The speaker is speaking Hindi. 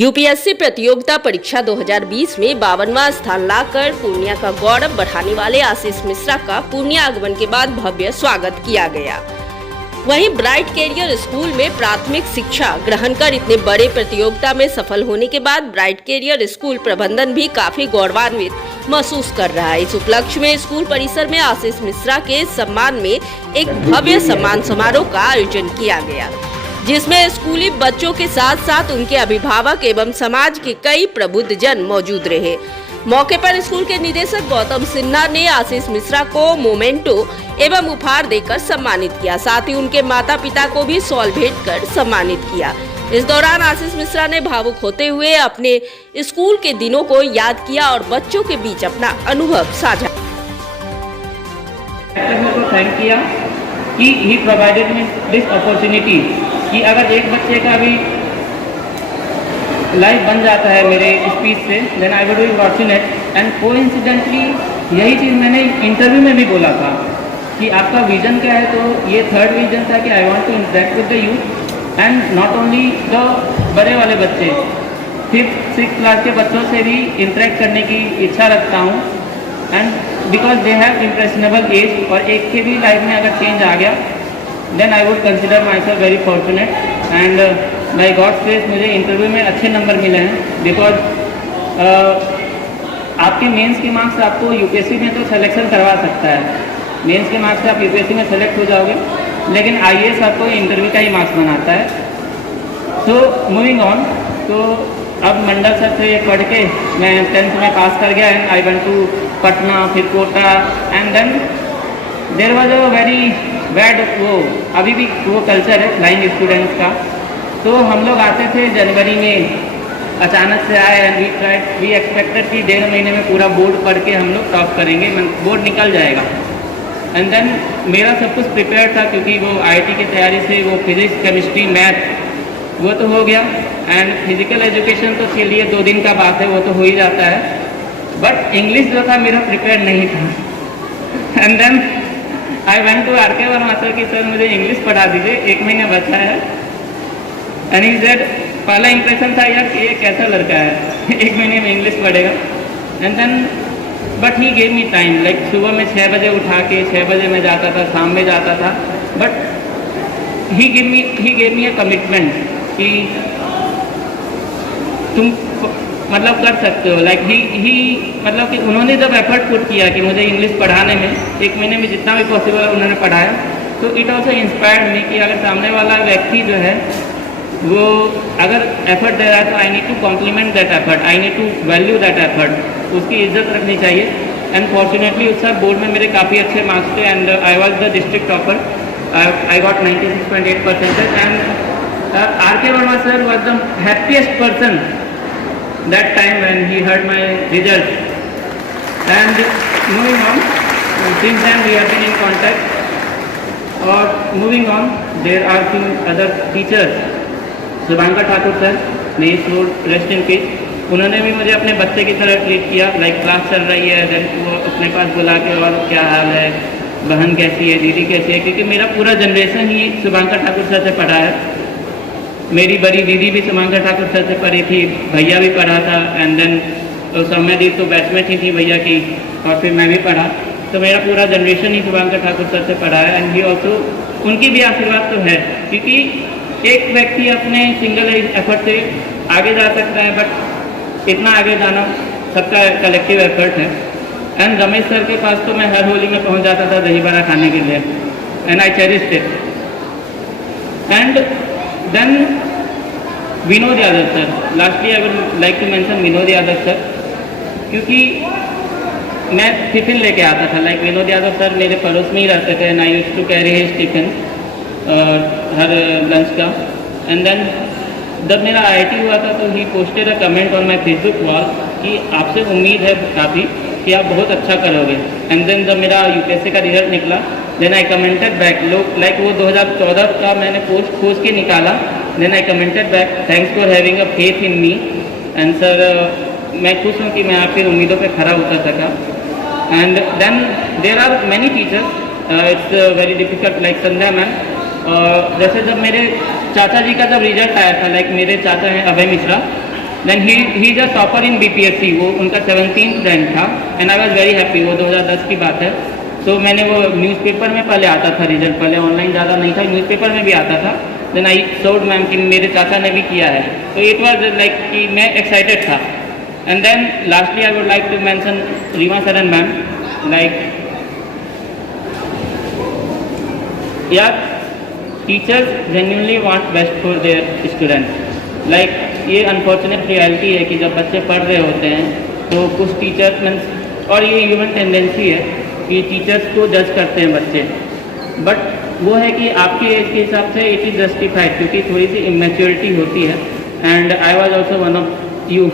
यूपीएससी प्रतियोगिता परीक्षा 2020 में 52वां स्थान लाकर पूर्णिया का गौरव बढ़ाने वाले आशीष मिश्रा का पूर्णिया आगमन के बाद भव्य स्वागत किया गया। वहीं ब्राइट कैरियर स्कूल में प्राथमिक शिक्षा ग्रहण कर इतने बड़े प्रतियोगिता में सफल होने के बाद ब्राइट कैरियर स्कूल प्रबंधन भी काफी गौरवान्वित महसूस कर रहा है। इस उपलक्ष्य में स्कूल परिसर में आशीष मिश्रा के सम्मान में एक भव्य सम्मान समारोह का आयोजन किया गया, जिसमें स्कूली बच्चों के साथ साथ उनके अभिभावक एवं समाज के कई प्रबुद्ध जन मौजूद रहे। मौके पर स्कूल के निदेशक गौतम सिन्हा ने आशीष मिश्रा को मोमेंटो एवं उपहार देकर सम्मानित किया। साथ ही उनके माता पिता को भी शॉल भेंट कर सम्मानित किया। इस दौरान आशीष मिश्रा ने भावुक होते हुए अपने स्कूल के दिनों को याद किया और बच्चों के बीच अपना अनुभव साझा थैंक किया कि ही प्रोवाइडेड मी दिस अपॉर्चुनिटी कि अगर एक बच्चे का भी लाइफ बन जाता है मेरे स्पीच से, then I would be fortunate. And coincidentally यही चीज़ मैंने इंटरव्यू में भी बोला था कि आपका विजन क्या है, तो ये थर्ड विजन था कि I want to interact with the youth and not only the बड़े वाले बच्चे, 5th 6th क्लास के बच्चों से भी इंटरेक्ट करने की इच्छा रखता हूँ। And because they have impressionable age, और एक के भी लाइफ में अगर चेंज आ गया then I would consider myself very fortunate. And by God's grace मुझे इंटरव्यू में अच्छे नंबर मिले हैं, बिकॉज आपके मेंस के मार्क्स आपको यूपीएससी में तो सिलेक्शन करवा सकता है, मेंस के मार्क्स से आप यूपीएससी में सेलेक्ट हो जाओगे, लेकिन आईएएस आपको इंटरव्यू का ही मार्क्स बनाता है। सो मूविंग ऑन, तो अब मंडल सर से पढ़ के मैं 10th में पास कर गया and I went to Patna, फिर Kota, and then there was a very bad वो अभी भी वो कल्चर है फ्लाइंग स्टूडेंट्स का। तो हम लोग आते थे जनवरी में, अचानक से आए एंड वी एक्सपेक्टेड कि 1.5 महीने में पूरा बोर्ड पढ़ के हम लोग टॉप करेंगे, बोर्ड निकल जाएगा। एंड देन मेरा सब कुछ प्रिपेयर था, क्योंकि वो आईआईटी की तैयारी से वो फिजिक्स, केमिस्ट्री, मैथ वो तो हो गया, एंड फिजिकल एजुकेशन तो चलिए 2 दिन का बात है, वो तो हो ही जाता है, बट इंग्लिश जो था मेरा प्रिपेयर नहीं था। And then I went to R K Verma sir कि सर मुझे इंग्लिश पढ़ा दीजिए, 1 महीने बचा है। एंड ही सेड, पहला इंप्रेशन था यार कि ये कैसा लड़का है 1 महीने में इंग्लिश पढ़ेगा। And then but he gave me time, like सुबह में 6 बजे उठा के 6 बजे मैं जाता था, शाम में जाता था, but he gave me a commitment कि तुम मतलब कर सकते हो। लाइक ही मतलब कि उन्होंने जब एफर्ट पुट किया कि मुझे इंग्लिश पढ़ाने में 1 महीने में जितना भी पॉसिबल है उन्होंने पढ़ाया, तो इट ऑल्सो इंस्पायर्ड मी कि अगर सामने वाला व्यक्ति जो है वो अगर एफर्ट दे रहा है तो I need to compliment that effort, I need to value that effort, उसकी इज्जत रखनी चाहिए। एंड फॉर्चुनेटली उस सब बोर्ड में मेरे काफ़ी अच्छे मार्क्स थे and I was the district topper, I got 96.8%। And R K Verma sir was the happiest person that time when he heard my result. And moving on, since then we have been in contact. Or moving on, there are few other teachers. Shubhankar Thakur sir, may rest in peace, उन्होंने भी मुझे अपने बच्चे की तरह ट्रीट किया। लाइक क्लास चल रही है, देन वो अपने पास बुला के और क्या हाल है, बहन कैसी है, दीदी कैसी है, क्योंकि मेरा पूरा जनरेशन ही शुभांकर ठाकुर सर से पढ़ा है। मेरी बड़ी दीदी भी शुभांकर ठाकुर सर से पढ़ी थी, भैया भी पढ़ा था, एंड देन समय दी तो बैचमेट ही थी भैया की, और फिर मैं भी पढ़ा, तो मेरा पूरा जनरेशन ही शुभांकर ठाकुर सर से पढ़ा है। एंड ही ऑल्सो, उनकी भी आशीर्वाद तो है, क्योंकि एक व्यक्ति अपने सिंगल एफर्ट से आगे जा सकता है, बट इतना आगे जाना सबका कलेक्टिव एफर्ट है। एंड रमेश सर के पास तो मैं हर होली में पहुँच जाता था दही बड़ा खाने के लिए, and I cherished it. And then Vinod Yadav sir, lastly I would like to mention Vinod Yadav sir, क्योंकि मैं टिफिन लेके आता था। लाइक विनोद यादव सर मेरे पड़ोस में ही रहते थे and I used to carry his tiffin हर लंच का। एंड देन जब मेरा आईआईटी हुआ था तो he posted a comment on my Facebook wall कि आपसे उम्मीद है काफ़ी कि आप बहुत अच्छा करोगे। एंड देन जब मेरा यूपीएससी का रिजल्ट निकला, देन आई कमेंटेड बैक, लोग लाइक वो 2014 का मैंने पोस्ट खोज के निकाला, then I commented back, thanks for having a faith in me. And sir मैं खुश हूँ कि मैं आपकी उम्मीदों पे खरा उतर सका। And then there are many teachers, it's very difficult, like Sandhya ma'am, जैसे जब मेरे चाचा जी का जब रिजल्ट आया था, लाइक मेरे चाचा हैं Abhay Mishra, then he is a topper in BPSC, वो उनका 17th रैंक था and I was very happy. वो 2010 की बात है। तो मैंने वो न्यूज़पेपर में पहले आता था रिजल्ट, पहले ऑनलाइन ज़्यादा नहीं था, न्यूज़पेपर में भी आता था। देन आई शोड मैम कि मेरे चाचा ने भी किया है, तो इट वाज लाइक कि मैं एक्साइटेड था। And then lastly I would like to mention Reema Saran ma'am, like यार teachers genuinely want best for their student. Like ये अनफॉर्चुनेट रियलिटी है कि जब बच्चे पढ़ रहे होते हैं तो कुछ टीचर्स मीन्स, और ये ह्यूमन टेंडेंसी है कि टीचर्स को जज करते हैं बच्चे, बट वो है कि आपके एज के हिसाब से इट इज़ जस्टिफाइड, क्योंकि थोड़ी सी इमेच्योरिटी होती है। And I was also one of you